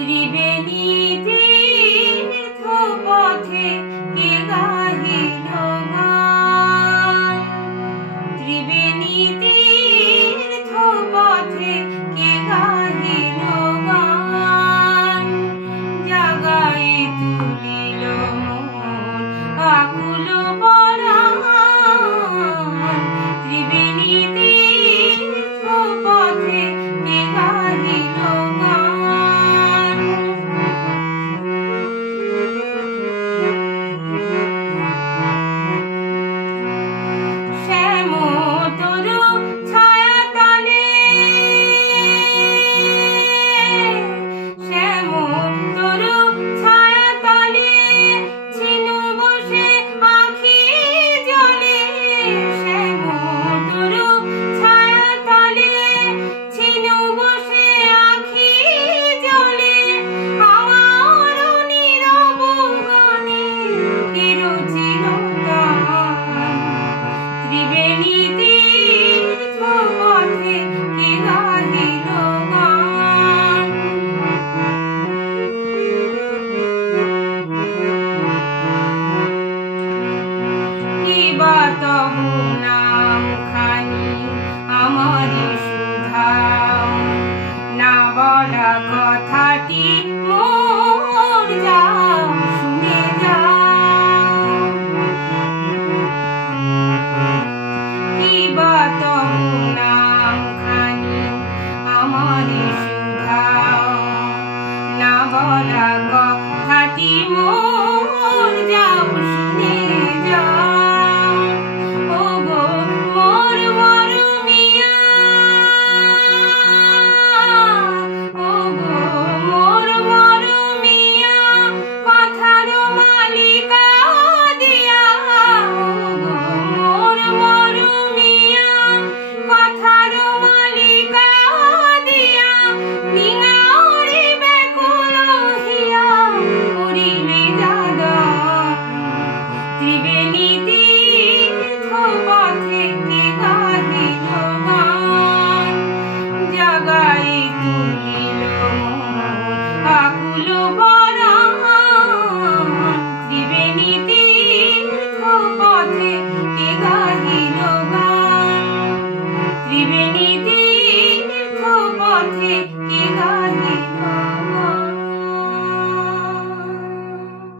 ত্রিবেণী তীর্থ পথে কে গাহিল গান, ত্রিবেণী তীর্থ পথে কে গাহিল গান, জাগাই তুলিল মন আকুল পরাণ, ত্রিবেণী তীর্থ পথে কে গাহিল গান। শ্যাম তরু ছায়া তলে, শ্যাম তরু ছায়া তলে ছিনু বসে আঁখি জলে, শ্যাম তরু ছায়া তলে ছিনু বসে আঁখি জলে, আমার নীরব গানে চিরচির গান, ত্রিবেণী তীর্থ পথে কে গাহিল গান। কিবা তবু নাম খানি আমারি সুধা, না বলা কথাটি মোর যাও শুনে যাও, কিবা তবু নাম খানি আমারি সুধা, না বলা কথাটি মোর